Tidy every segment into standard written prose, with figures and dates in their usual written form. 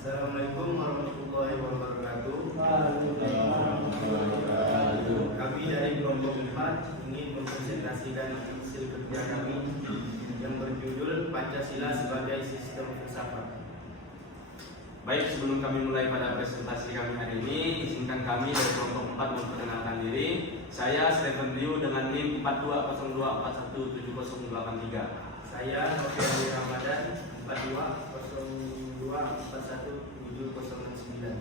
Assalamualaikum warahmatullahi wabarakatuh. Kami dari kelompok 4 ingin mempresentasikan hasil kerja kami yang berjudul Pancasila sebagai Sistem Filsafat. Baik, sebelum kami mulai pada presentasi kami hari ini, izinkan kami dari kelompok 4 memperkenalkan diri. Saya Stephen Liu dengan NIM 4202417083. Saya Novi Ali Ramadan 4202417069.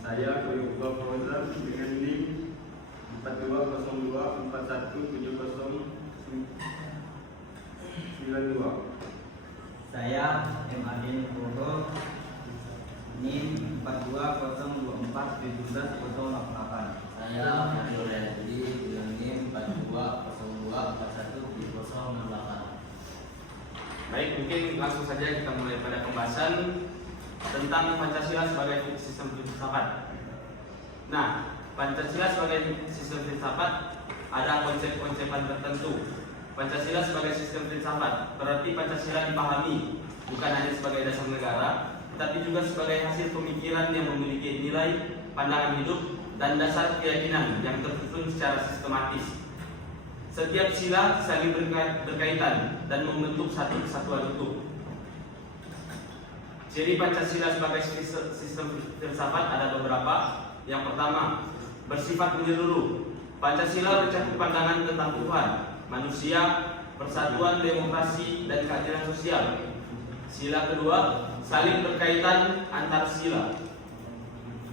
Saya Koyuba Fauzan dengan NIM 4202417092. Saya M. Adin Nugroho NIM 4202417088. Saya Mario Lendi dengan NIM 4202417068. Baik, mungkin langsung saja kita mulai pada pembahasan tentang Pancasila sebagai sistem filsafat. Nah, Pancasila sebagai sistem filsafat ada konsep-konsepan tertentu. Pancasila sebagai sistem filsafat berarti Pancasila dipahami bukan hanya sebagai dasar negara, tetapi juga sebagai hasil pemikiran yang memiliki nilai, pandangan hidup, dan dasar keyakinan yang tersusun secara sistematis. Setiap sila saling berkaitan dan membentuk satu kesatuan utuh. Ciri Pancasila sebagai sistem filsafat ada beberapa. Yang pertama, bersifat menyeluruh. Pancasila mencakup pandangan tentang Tuhan, manusia, persatuan, demokrasi, dan keadilan sosial. Sila kedua, saling berkaitan antar sila.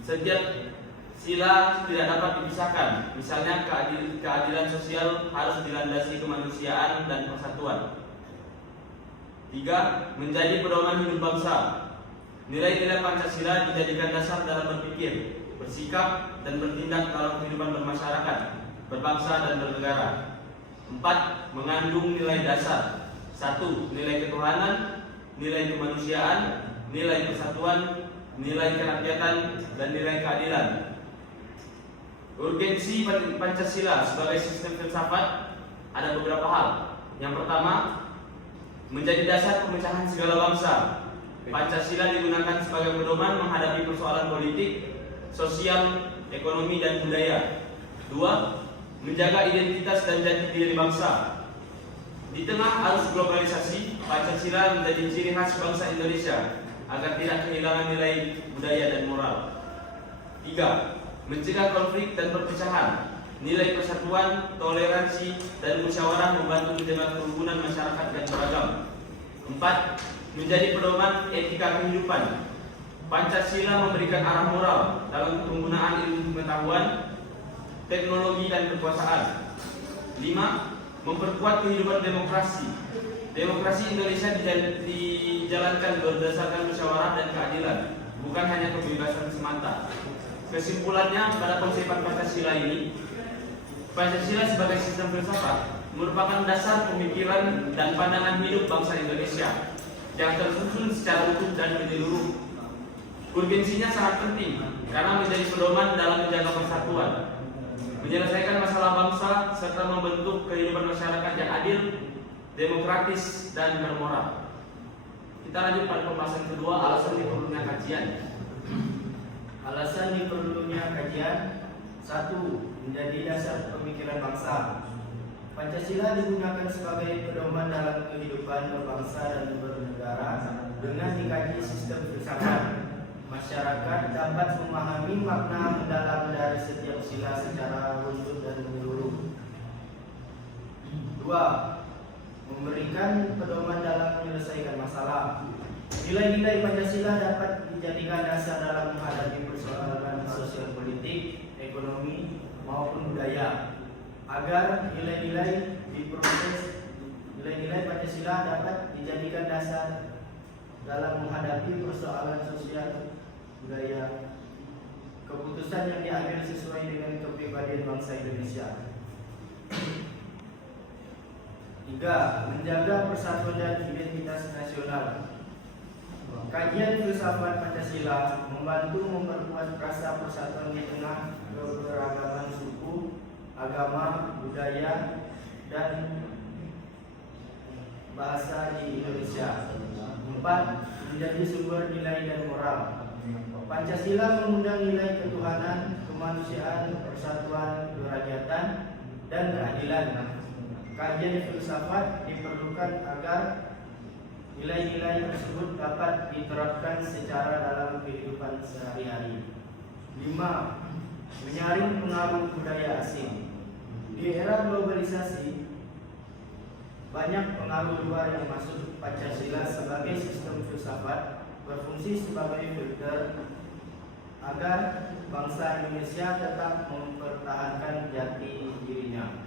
Setiap sila tidak dapat dipisahkan. Misalnya keadilan sosial harus dilandasi kemanusiaan dan persatuan. 3. Menjadi pedoman hidup bangsa. Nilai-nilai Pancasila dijadikan dasar dalam berpikir, bersikap, dan bertindak dalam kehidupan bermasyarakat, berbangsa, dan bernegara. 4. Mengandung nilai dasar. 1. Nilai ketuhanan, nilai kemanusiaan, nilai persatuan, nilai kerakyatan, dan nilai keadilan. Urgensi Pancasila sebagai sistem filsafat ada beberapa hal. Yang pertama, menjadi dasar pemecahan segala bangsa. Pancasila digunakan sebagai pedoman menghadapi persoalan politik, sosial, ekonomi, dan budaya. 2. Menjaga identitas dan jati diri bangsa. Di tengah arus globalisasi, Pancasila menjadi ciri khas bangsa Indonesia agar tidak kehilangan nilai budaya dan moral. 3. Mencegah konflik dan perpecahan. Nilai persatuan, toleransi, dan musyawarah membantu menjaga kerukunan masyarakat yang beragam. 4. Menjadi pedoman etika kehidupan. Pancasila memberikan arah moral dalam penggunaan ilmu pengetahuan, teknologi, dan kekuasaan. 5. Memperkuat kehidupan demokrasi. Demokrasi Indonesia dijalankan berdasarkan musyawarah dan keadilan, bukan hanya kebebasan semata. Kesimpulannya, pada konsepan Pancasila ini, Pancasila sebagai sistem filsafat merupakan dasar pemikiran dan pandangan hidup bangsa Indonesia yang tersusun secara utuh dan menyeluruh. Urgensinya sangat penting karena menjadi pedoman dalam menjaga persatuan, menyelesaikan masalah bangsa, serta membentuk kehidupan masyarakat yang adil, demokratis, dan bermoral. Kita lanjut pada pembahasan kedua, alasan diperlunya kajian. Alasan diperlunya kajian. 1. Menjadi dasar pemikiran bangsa. Pancasila digunakan sebagai pedoman dalam kehidupan berbangsa dan bernegara. Dengan dikaji sistem filsafat, masyarakat dapat memahami makna mendalam dari setiap sila secara runtut dan menyeluruh. 2. Memberikan pedoman dalam menyelesaikan masalah. Nilai-nilai Pancasila dapat dijadikan dasar dalam menghadapi persoalan sosial politik, ekonomi, maupun budaya. Agar nilai-nilai Pancasila dapat dijadikan dasar dalam menghadapi persoalan sosial budaya. Keputusan yang diambil sesuai dengan kepribadian bangsa Indonesia. 3. Menjaga persatuan dan identitas nasional. Kajian filsafat Pancasila membantu memperkuat rasa persatuan di tengah keberagaman suku, agama, budaya, dan bahasa di Indonesia. 4. Menjadi sumber nilai dan moral. Pancasila mengundang nilai ketuhanan, kemanusiaan, persatuan, kerakyatan, dan keadilan. Kajian filsafat diperlukan agar nilai-nilai tersebut dapat diterapkan secara dalam kehidupan sehari-hari. 5. Menyaring pengaruh budaya asing. Di era globalisasi, banyak pengaruh luar yang masuk. Pancasila sebagai sistem filsafat berfungsi sebagai filter agar bangsa Indonesia tetap mempertahankan jati dirinya.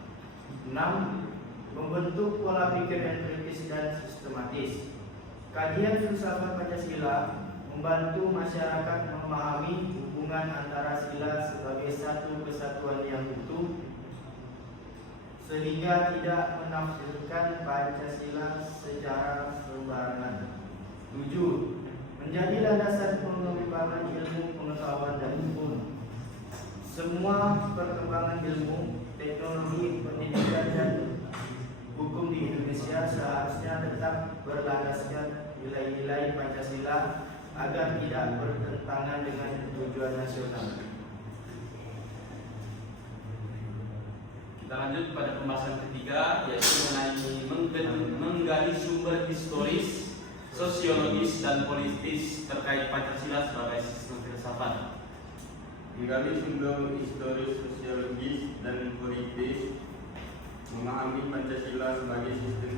6. Membentuk pola pikir yang kritis dan sistematis. Kajian filsafat Pancasila membantu masyarakat memahami hubungan antara sila sebagai satu kesatuan yang utuh, sehingga tidak menafsirkan Pancasila secara sembarangan. 7. Menjadi landasan pengembangan ilmu pengetahuan dan hukum. Semua perkembangan ilmu, teknologi, pendidikan, dan hukum di Indonesia seharusnya tetap berlandaskan nilai-nilai Pancasila agar tidak bertentangan dengan tujuan nasional. Kita lanjut pada pembahasan ketiga, yaitu mengenai menggali sumber historis, sosiologis, dan politis terkait Pancasila sebagai sistem filsafat. Menggali sumber historis, sosiologis, dan politis, memahami Pancasila sebagai sistem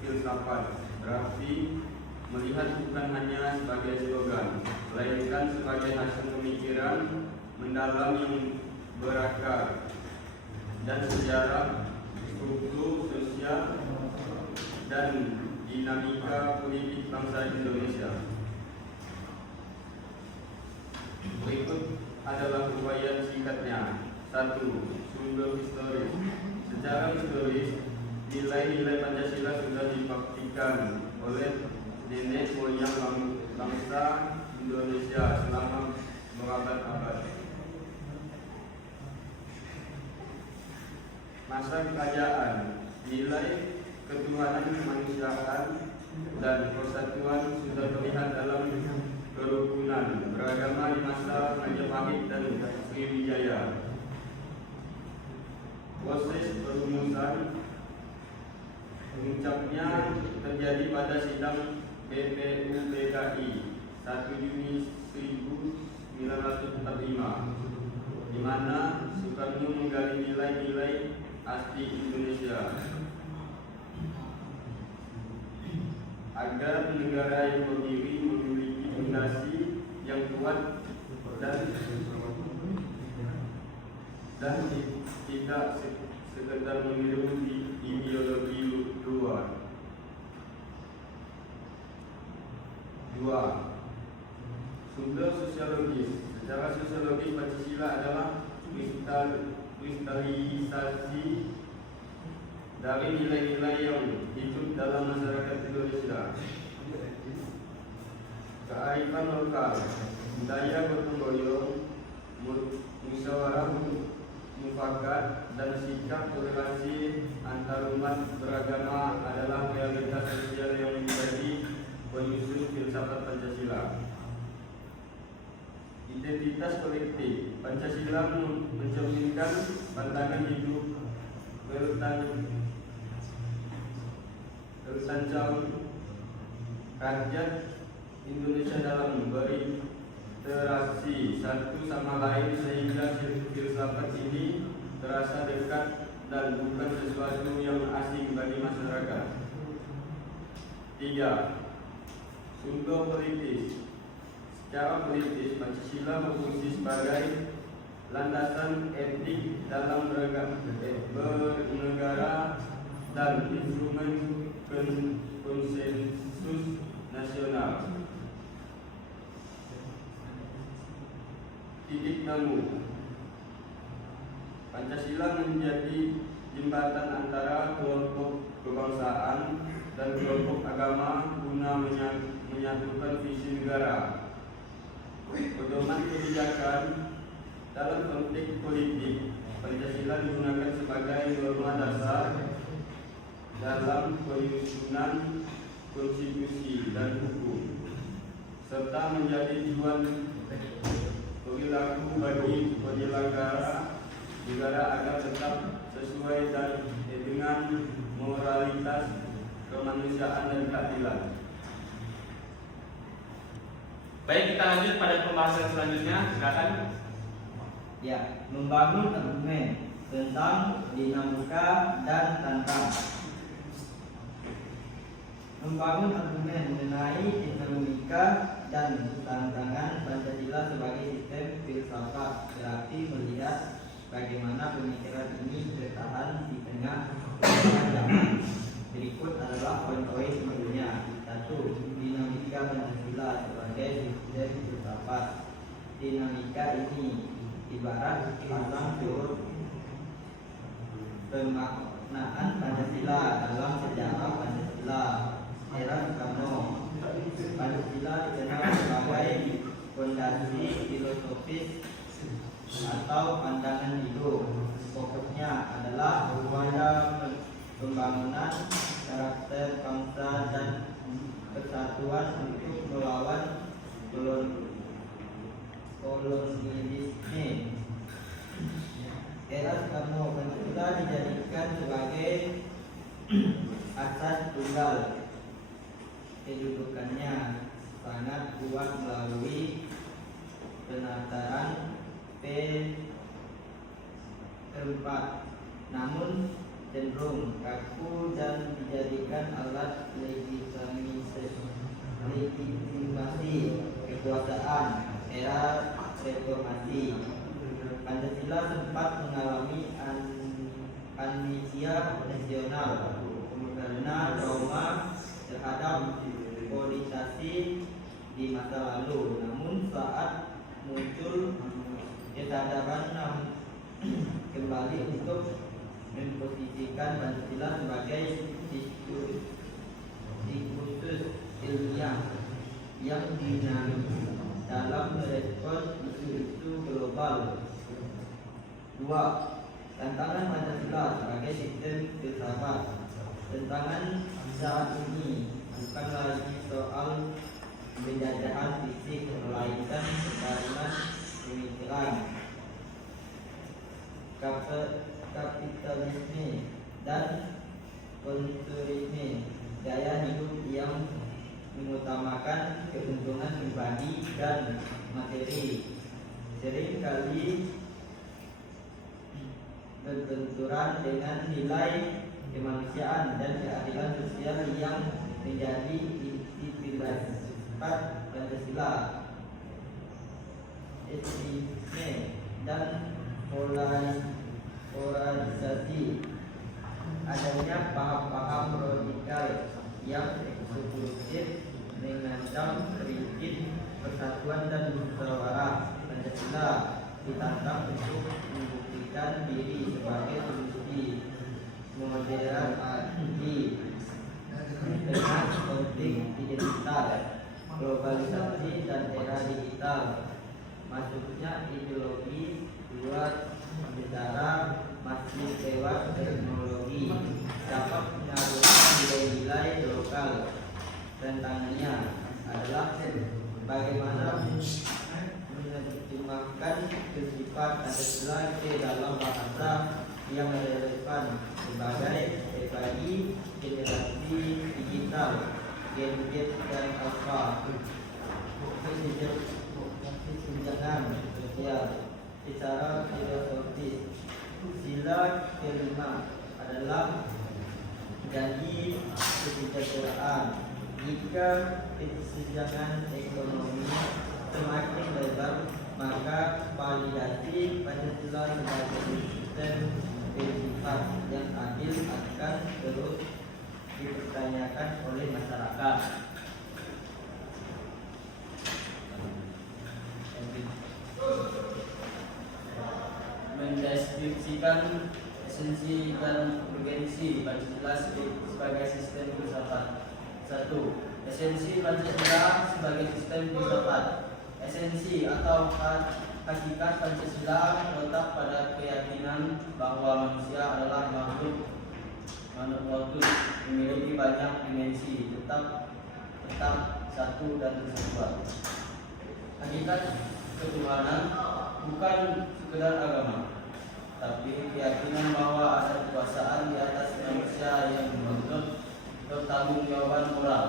filsafat berarti melihat bukan hanya sebagai slogan, melainkan sebagai hasil pemikiran mendalam yang berakar dan sejarah, struktur sosial, dan dinamika politik bangsa Indonesia. Berikut adalah upaya singkatnya. 1. Sumber historis. Secara historis, nilai-nilai Pancasila sudah dibuktikan oleh nenek moyang bangsa Indonesia selama berabad-abad. Masa kerajaan, nilai ketuhanan kemanusiaan dan persatuan sudah terlihat dalam kerukunan beragama di masa Majapahit dan Sriwijaya. Proses perumusan mengucapnya terjadi pada sidang BPUPKI 1 Juni 1945, di mana Soekarno menggali nilai-nilai asli Indonesia agar negara yang berdiri memiliki fondasi yang kuat dan tidak sekedar meniru ideologi luar. 2. Sumber sosiologis. Secara sosiologis, Pancasila adalah kristalisasi dari nilai-nilai yang hidup dalam masyarakat Indonesia. Kearifan lokal, budaya gotong royong, musyawarah mufakat, dan sikap toleransi antar umat beragama adalah realitas sosial yang menjadi penyusun filsafat Pancasila. Identitas kolektif. Pancasila mencerminkan pandangan hidup bertanggung rakyat Indonesia dalam berinteraksi satu sama lain sehingga filsafat ini terasa dekat dan bukan sesuatu yang asing bagi masyarakat. 3. Sumber politis. Secara politis, Pancasila berfungsi sebagai landasan etik dalam bernegara dan instrumen konsensus nasional. Titik temu. Pancasila menjadi jembatan antara kelompok kebangsaan dan kelompok agama guna menyatukan visi negara. Pedoman kebijakan dalam konteks politik, Pancasila digunakan sebagai norma dasar dalam penyusunan konstitusi dan hukum. serta menjadi tujuan perilaku bagi penyelenggara negara agar tetap sesuai dan dengan moralitas kemanusiaan dan keadilan. Baik, kita lanjut pada pembahasan selanjutnya. Silakan. Ya, membangun argumen tentang dinamika dan tantang. Membangun argumen mengenai dinamika dan tantangan Pancasila sebagai sistem filsafat berarti melihat bagaimana pemikiran ini bertahan di tengah perubahan zaman. Berikut adalah poin-poin sebelumnya. 1. Dinamika Pancasila sebagai sistem filsafat. Dinamika ini ibarat pasang surut pemaknaan Pancasila dalam sejarah Pancasila era Soekarno. Pancasila dikenal sebagai fondasi filosofis atau pandangan hidup. Fokusnya adalah pada pembangunan karakter bangsa dan kesatuan untuk melawan kolonialisme. Era Soekarno, Pancasila dijadikan sebagai asas tunggal. Kedudukannya sangat kuat melalui penataan P4, namun cenderung kaku dan dijadikan alat legitimasi kekuasaan era reformasi. Pancasila sempat mengalami amnesia nasional karena trauma terhadap politisasi di masa lalu. Namun saat muncul kesadaran kembali untuk memposisikan Pancasila sebagai diskursus ilmiah yang dinamis dalam merespons isu-isu global. 2. Tantangan Pancasila sebagai sistem filsafat. Tantangan saat ini bukan lagi soal penjajahan fisik, melainkan pertarungan pemikiran, kapitalisme dan konsumerisme, gaya hidup yang mengutamakan keuntungan pribadi dan materi, sering kali berbenturan dengan nilai kemanusiaan dan keadilan sosial yang menjadi inti filsafat Pancasila. Ekstremisme dan polarisasi. Adanya paham-paham radikal yang eksklusif mengancam prinsip persatuan dan musyawarah. Pancasila ditantang untuk membuktikan diri sebagai solusi modern di tengah konflik digital, globalisasi dan era digital. Masuknya ideologi luar bicara masih lewat teknologi dapat menyalurkan nilai-nilai lokal. Tantangannya adalah bagaimana menerjemahkan sifat Pancasila ke dalam bahasa yang relevan bagi generasi digital, Gen Z dan Alpha. Kesenjangan sosial secara filosofis. Sila kelima adalah janji kesejahteraan. Jika kesenjangan ekonomi semakin lebar, maka validasi Pancasila sebagai sistem filsafat yang adil akan terus dipertanyakan oleh masyarakat. Mendeskripsikan esensi dan urgensi Pancasila sebagai sistem filsafat. 1. Esensi Pancasila sebagai sistem filsafat. Esensi atau hakikat Pancasila terletak pada keyakinan bahwa manusia adalah makhluk memiliki banyak dimensi, tetap satu dan kesatuan. Hakikat ketuhanan bukan sekedar agama, tapi keyakinan bahwa ada kekuasaan di atas manusia yang menuntut pertanggungjawaban moral.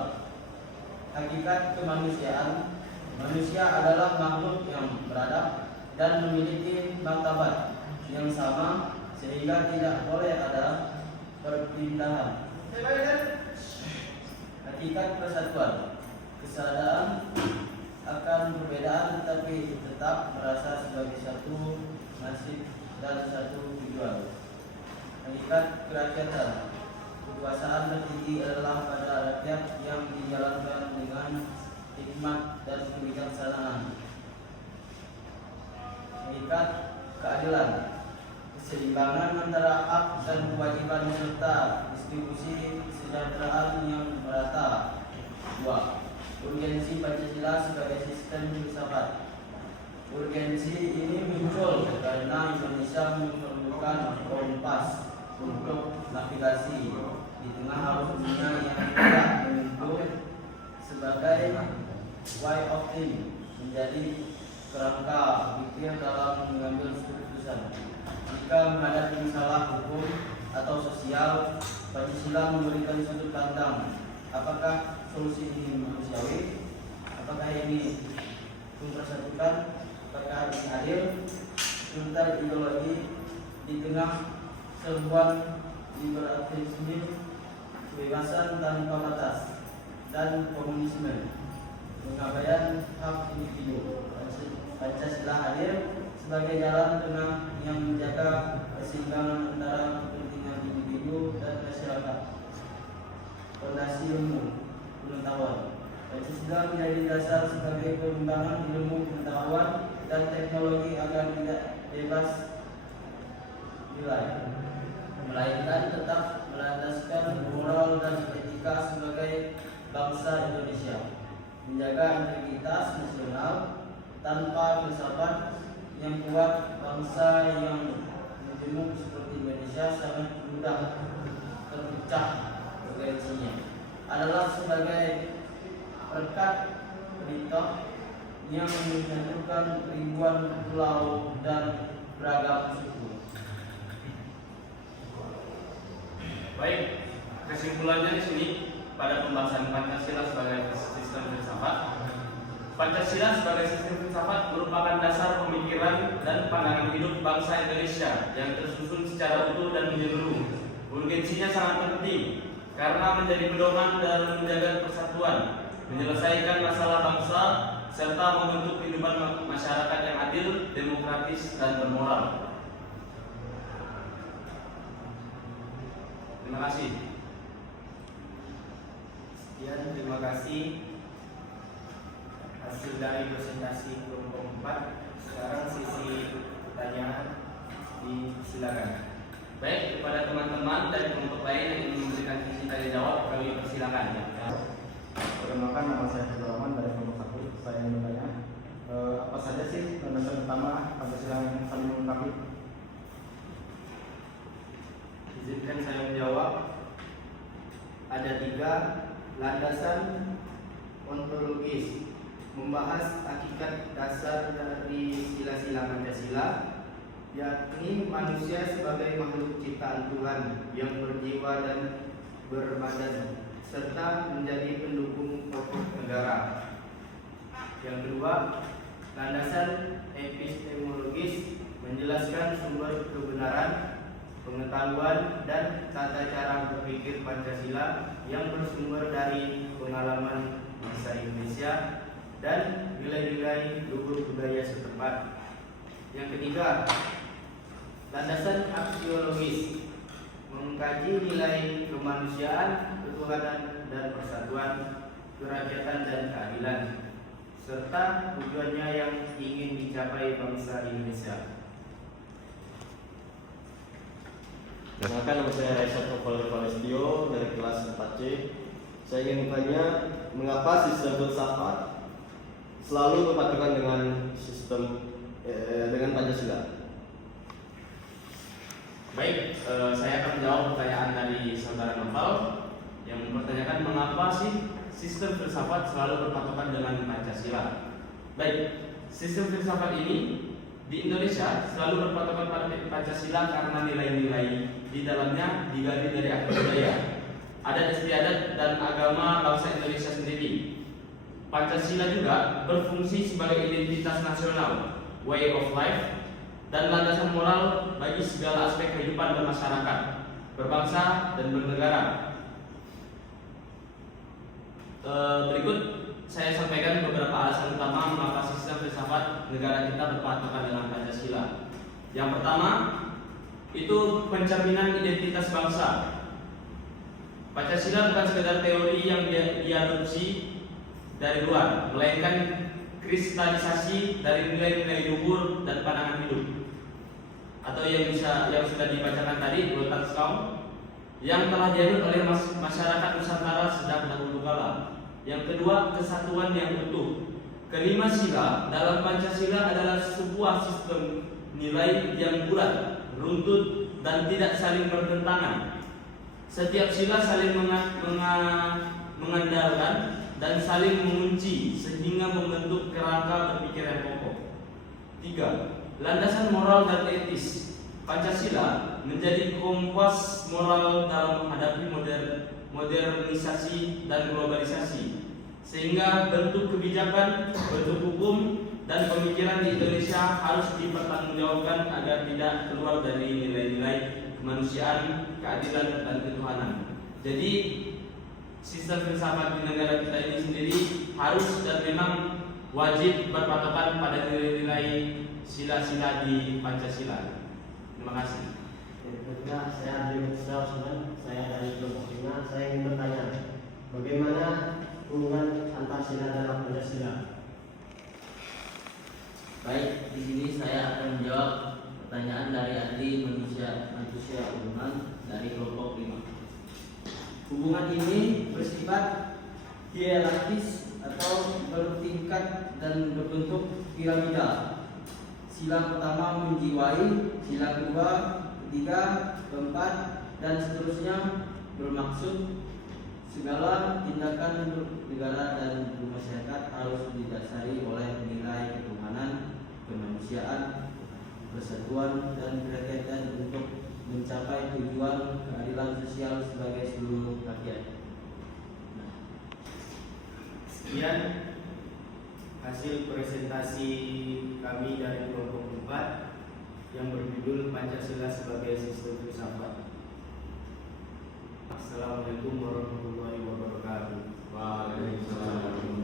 Hakikat kemanusiaan, manusia adalah makhluk yang beradab dan memiliki martabat yang sama, sehingga tidak boleh ada perpindahan. Hakikat persatuan, kesadaran akan perbedaan tetapi tetap merasa sebagai satu nasib dan satu tujuan. Hakikat kerakyatan, kekuasaan tertinggi adalah pada rakyat yang dijalankan dengan hikmat dan kebijaksanaan. Hakikat keadilan, keseimbangan antara hak dan kewajiban serta distribusi kesejahteraan yang merata. 2. Urgensi Pancasila sebagai sistem filsafat. Urgensi ini muncul karena Indonesia memerlukan kompas untuk navigasi di tengah arus dunia yang tidak menentu, sebagai way of thinking menjadi kerangka pikir dalam mengambil keputusan. Jika menghadapi masalah hukum atau sosial, Pancasila memberikan sudut pandang. Apakah solusi ini manusiawi? Apakah ini mempersatukan? Apakah ini adil? Sementara ideologi di tengah serbuan liberalisme, kebebasan tanpa batas, dan komunisme, pengabaian hak individu. Pancasila hadir sebagai jalan tengah yang menjaga keseimbangan antara kepentingan individu dan masyarakat. Fondasi ilmu pengetahuan. Pancasila menjadi dasar sebagai pengembangan ilmu pengetahuan dan teknologi agar tidak bebas nilai, melainkan tetap melandaskan moral dan etika sebagai bangsa Indonesia, menjaga integritas nasional. Tanpa filsafat yang kuat, bangsa yang majemuk seperti Indonesia sangat mudah terpecah urgensinya. Adalah sebagai perekat pelita yang menyatukan ribuan pulau dan beragam suku. Baik, kesimpulannya di sini pada pembahasan Pancasila sebagai sistem filsafat. Pancasila sebagai sistem filsafat merupakan dasar pemikiran dan pandangan hidup bangsa Indonesia yang tersusun secara utuh dan menyeluruh. Urgensinya sangat penting karena menjadi pedoman dalam menjaga persatuan, menyelesaikan masalah bangsa, serta membentuk kehidupan masyarakat yang adil, demokratis, dan bermoral. Terima kasih. Sekian, terima kasih hasil dari presentasi kelompok 4. Sekarang sesi pertanyaan, disilakan. Baik, kepada teman-teman dari kelompok lain yang ingin memberikan sesi tanya jawab, kami persilakan. Perkenalkan, nama saya Fadil Rahman dari kelompok 1. Saya ingin bertanya, apa saja sih landasan utama Pancasila yang saling melengkapi? Izinkan saya menjawab. Ada 3 landasan ontologis, membahas hakikat dasar dari sila-sila Pancasila, yakni manusia sebagai makhluk ciptaan Tuhan yang berjiwa dan berbadan, serta menjadi pendukung pokok negara. Yang kedua, landasan epistemologis, menjelaskan sumber kebenaran, pengetahuan, dan tata cara berpikir Pancasila yang bersumber dari pengalaman bangsa Indonesia dan nilai-nilai luhur budaya setempat. Yang ketiga, landasan aksiologis, mengkaji nilai kemanusiaan, ketuhanan, dan persatuan, kerakyatan, dan keadilan, serta tujuannya yang ingin dicapai bangsa Indonesia. Perkenalkan, nama saya Raisa Topal Valestio dari kelas 4C. Saya ingin bertanya, mengapa sistem filsafat selalu berpatokan dengan dengan Pancasila? Baik, saya akan menjawab pertanyaan dari saudara Novel yang mempertanyakan mengapa sih sistem filsafat selalu berpatokan dengan Pancasila. Baik, sistem filsafat ini di Indonesia selalu berpatokan pada Pancasila karena nilai-nilai di dalamnya digali dari akar budaya, adat istiadat dan agama bangsa Indonesia sendiri. Pancasila juga berfungsi sebagai identitas nasional, way of life, dan landasan moral bagi segala aspek kehidupan bermasyarakat, berbangsa, dan bernegara. Berikut saya sampaikan beberapa alasan utama mengapa sistem filsafat negara kita berpatokan dengan Pancasila. Yang pertama, itu pencerminan identitas bangsa. Pancasila bukan sekedar teori yang diadopsi dari luar, melainkan kristalisasi dari nilai-nilai luhur dan pandangan hidup, atau yang sudah dibacakan tadi, Weltanschauung, yang telah dianut oleh masyarakat Nusantara sejak dahulu kala. Yang kedua, kesatuan yang utuh. Kelima sila dalam Pancasila adalah sebuah sistem nilai yang bulat, runtut, dan tidak saling bertentangan. Setiap sila saling mengandalkan dan saling mengunci sehingga membentuk kerangka berpikir yang kokoh. 3. Landasan moral dan etis. Pancasila menjadi kompas moral dalam menghadapi modernisasi dan globalisasi, sehingga bentuk kebijakan, bentuk hukum, dan pemikiran di Indonesia harus dipertanggungjawabkan agar tidak keluar dari nilai-nilai kemanusiaan, keadilan, dan ketuhanan. Jadi sistem filsafat di negara kita ini sendiri harus dan memang wajib berpatokan pada nilai-nilai sila-sila di Pancasila. Terima kasih. Berikutnya saya Adli Musdal, saya dari kelompok 5. Saya ingin bertanya, bagaimana hubungan antar sila dalam Pancasila? Baik, di sini saya akan menjawab pertanyaan dari ahli manusia hubungan dari kelompok 5. Hubungan ini bersifat hierarkis atau bertingkat dan berbentuk piramida. Sila pertama menjiwai, sila kedua, ketiga, keempat, dan seterusnya, bermaksud segala tindakan negara dan masyarakat harus didasari oleh nilai ketuhanan, kemanusiaan, persatuan, dan kerakyatan untuk mencapai tujuan keadilan sosial sebagai seluruh rakyat. Sekian hasil presentasi kami dari kelompok 4 yang berjudul Pancasila sebagai Sistem Filsafat. Assalamualaikum warahmatullahi wabarakatuh. Waalaikumsalam.